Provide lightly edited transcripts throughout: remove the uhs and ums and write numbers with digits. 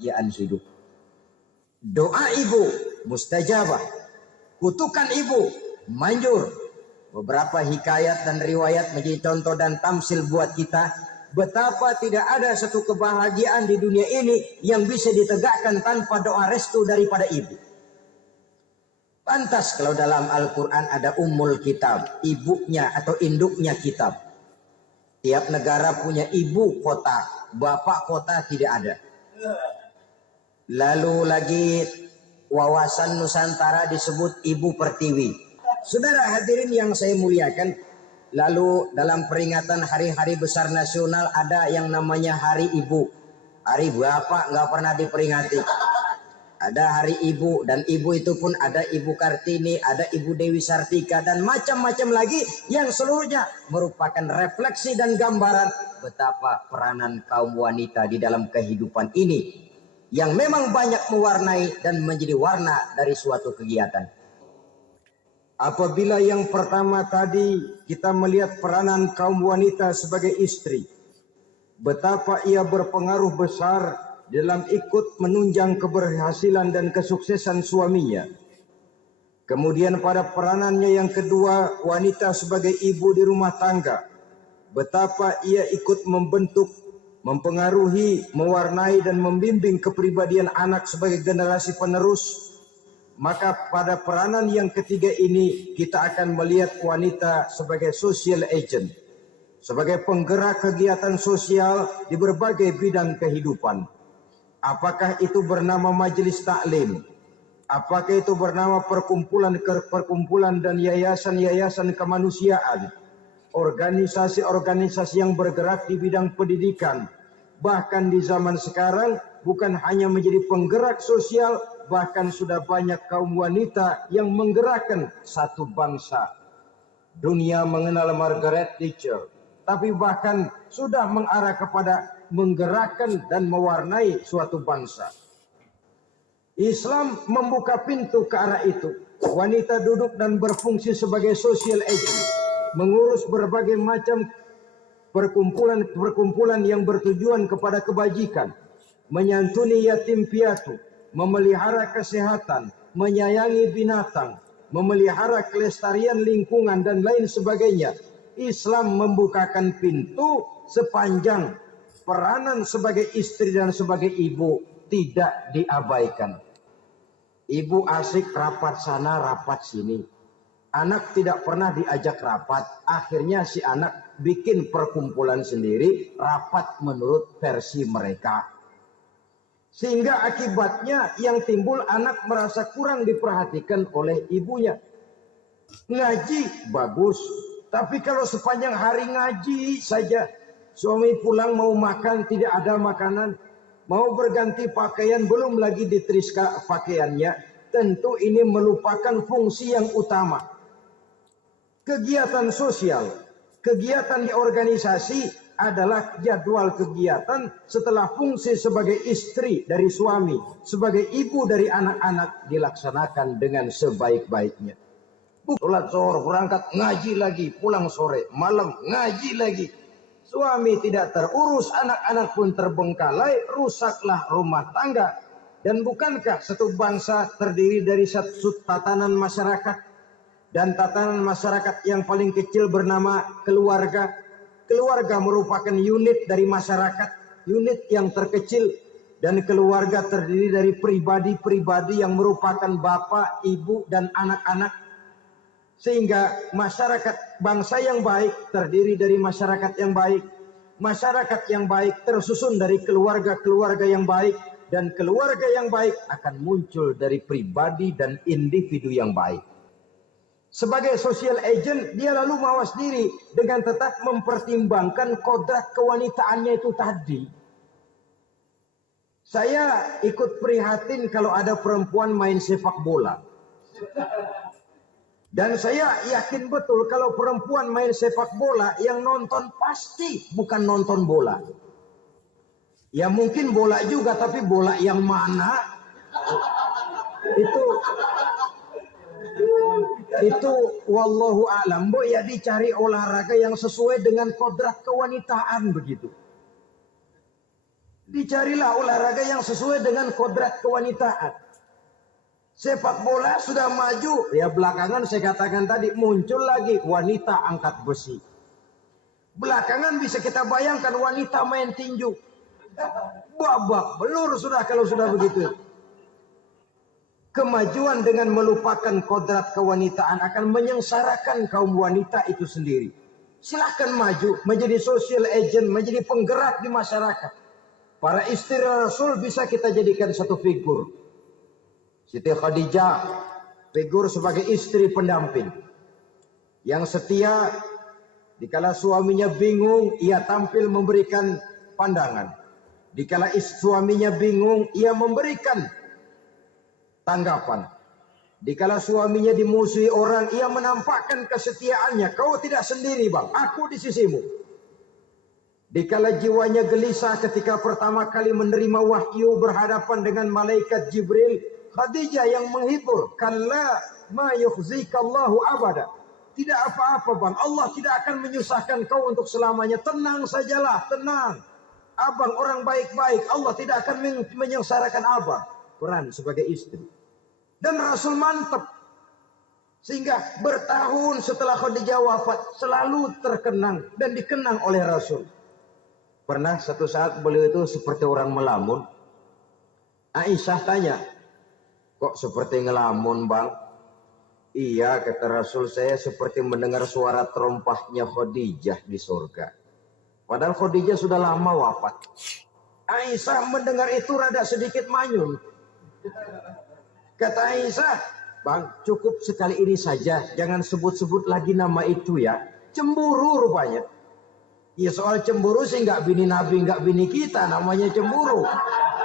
kebahagiaan hidup. Doa ibu mustajabah, kutukan ibu manjur. Beberapa hikayat dan riwayat menjadi contoh dan tamsil buat kita betapa tidak ada satu kebahagiaan di dunia ini yang bisa ditegakkan tanpa doa restu daripada ibu. Pantas kalau dalam Al-Quran ada ummul kitab, ibunya atau induknya kitab. Tiap negara punya ibu kota, bapak kota tidak ada. Lalu lagi wawasan Nusantara disebut Ibu Pertiwi. Saudara hadirin yang saya muliakan, lalu dalam peringatan hari-hari besar nasional ada yang namanya Hari Ibu. Hari Bapak nggak pernah diperingati. Ada Hari Ibu, dan ibu itu pun ada Ibu Kartini, ada Ibu Dewi Sartika, dan macam-macam lagi yang seluruhnya merupakan refleksi dan gambaran betapa peranan kaum wanita di dalam kehidupan ini yang memang banyak mewarnai dan menjadi warna dari suatu kegiatan. Apabila yang pertama tadi kita melihat peranan kaum wanita sebagai istri, betapa ia berpengaruh besar dalam ikut menunjang keberhasilan dan kesuksesan suaminya. Kemudian pada peranannya yang kedua, wanita sebagai ibu di rumah tangga, betapa ia ikut membentuk, mempengaruhi, mewarnai dan membimbing kepribadian anak sebagai generasi penerus. Maka pada peranan yang ketiga ini kita akan melihat wanita sebagai social agent, sebagai penggerak kegiatan sosial di berbagai bidang kehidupan. Apakah itu bernama majelis taklim, apakah itu bernama perkumpulan dan yayasan-yayasan kemanusiaan, organisasi-organisasi yang bergerak di bidang pendidikan, bahkan di zaman sekarang bukan hanya menjadi penggerak sosial, bahkan sudah banyak kaum wanita yang menggerakkan satu bangsa. Dunia mengenal Margaret Thatcher, tapi bahkan sudah mengarah kepada menggerakkan dan mewarnai suatu bangsa. Islam membuka pintu ke arah itu. Wanita duduk dan berfungsi sebagai social agent, mengurus berbagai macam perkumpulan yang bertujuan kepada kebajikan, menyantuni yatim piatu, memelihara kesehatan, menyayangi binatang, memelihara kelestarian lingkungan dan lain sebagainya. Islam membukakan pintu sepanjang peranan sebagai istri dan sebagai ibu tidak diabaikan. Ibu asik rapat sana, rapat sini. Anak tidak pernah diajak rapat, akhirnya si anak bikin perkumpulan sendiri, rapat menurut versi mereka. Sehingga akibatnya yang timbul anak merasa kurang diperhatikan oleh ibunya. Ngaji bagus, tapi kalau sepanjang hari ngaji saja, suami pulang mau makan tidak ada makanan, mau berganti pakaian belum lagi diteriska pakaiannya, tentu ini melupakan fungsi yang utama. Kegiatan sosial, kegiatan di organisasi adalah jadwal kegiatan setelah fungsi sebagai istri dari suami, sebagai ibu dari anak-anak dilaksanakan dengan sebaik-baiknya. Sholat zuhur, berangkat ngaji lagi, pulang sore, malam ngaji lagi. Suami tidak terurus, anak-anak pun terbengkalai, rusaklah rumah tangga. Dan bukankah satu bangsa terdiri dari satu tatanan masyarakat? Dan tatanan masyarakat yang paling kecil bernama keluarga. Keluarga merupakan unit dari masyarakat, unit yang terkecil. Dan keluarga terdiri dari pribadi-pribadi yang merupakan bapak, ibu, dan anak-anak. Sehingga masyarakat bangsa yang baik terdiri dari masyarakat yang baik. Masyarakat yang baik tersusun dari keluarga-keluarga yang baik. Dan keluarga yang baik akan muncul dari pribadi dan individu yang baik. Sebagai social agent, dia lalu mawas diri dengan tetap mempertimbangkan kodrat kewanitaannya itu tadi. Saya ikut prihatin kalau ada perempuan main sepak bola. Dan saya yakin betul kalau perempuan main sepak bola, yang nonton pasti bukan nonton bola. Ya mungkin bola juga, tapi bola yang mana? Itu wallahu a'lam. Ya dicari olahraga yang sesuai dengan kodrat kewanitaan begitu. Dicarilah olahraga yang sesuai dengan kodrat kewanitaan. Sepak bola sudah maju, ya belakangan saya katakan tadi muncul lagi wanita angkat besi. Belakangan bisa kita bayangkan wanita main tinju. Babak belur sudah kalau sudah begitu. Kemajuan dengan melupakan kodrat kewanitaan akan menyengsarakan kaum wanita itu sendiri. Silahkan maju menjadi social agent, menjadi penggerak di masyarakat. Para istri Rasul bisa kita jadikan satu figur. Siti Khadijah, figur sebagai istri pendamping. Yang setia, dikala suaminya bingung, ia tampil memberikan pandangan. Dikala suaminya bingung, ia memberikan tanggapan. Dikala suaminya dimusuhi orang, ia menampakkan kesetiaannya. Kau tidak sendiri bang, aku di sisimu. Dikala jiwanya gelisah ketika pertama kali menerima wahyu berhadapan dengan malaikat Jibril, Khadijah yang menghibur. Kalla ma yukhzikallahu abada. Tidak apa-apa bang, Allah tidak akan menyusahkan kau untuk selamanya. Tenang sajalah, tenang. Abang orang baik-baik, Allah tidak akan menyengsarakan abang. Peran sebagai istri. Dan Rasul mantap. Sehingga bertahun setelah Khadijah wafat, selalu terkenang dan dikenang oleh Rasul. Pernah satu saat beliau itu seperti orang melamun. Aisyah tanya, kok seperti ngelamun bang? Iya, kata Rasul, saya seperti mendengar suara terompahnya Khadijah di surga. Padahal Khadijah sudah lama wafat. Aisyah mendengar itu rada sedikit manyun. Kata Aisyah, bang cukup sekali ini saja. Jangan sebut-sebut lagi nama itu ya. Cemburu rupanya. Ya soal cemburu sih nggak bini Nabi, nggak bini kita. Namanya cemburu.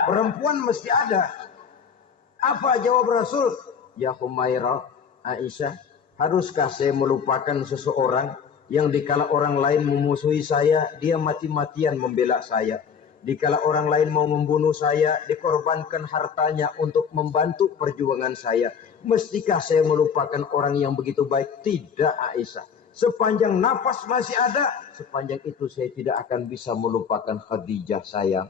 Perempuan mesti ada. Apa jawab Rasul? Ya Humairah, Aisyah, haruskah saya melupakan seseorang yang dikala orang lain memusuhi saya, dia mati-matian membela saya. Dikala orang lain mau membunuh saya, dikorbankan hartanya untuk membantu perjuangan saya. Mestikah saya melupakan orang yang begitu baik? Tidak Aisyah. Sepanjang nafas masih ada, sepanjang itu saya tidak akan bisa melupakan Khadijah sayang.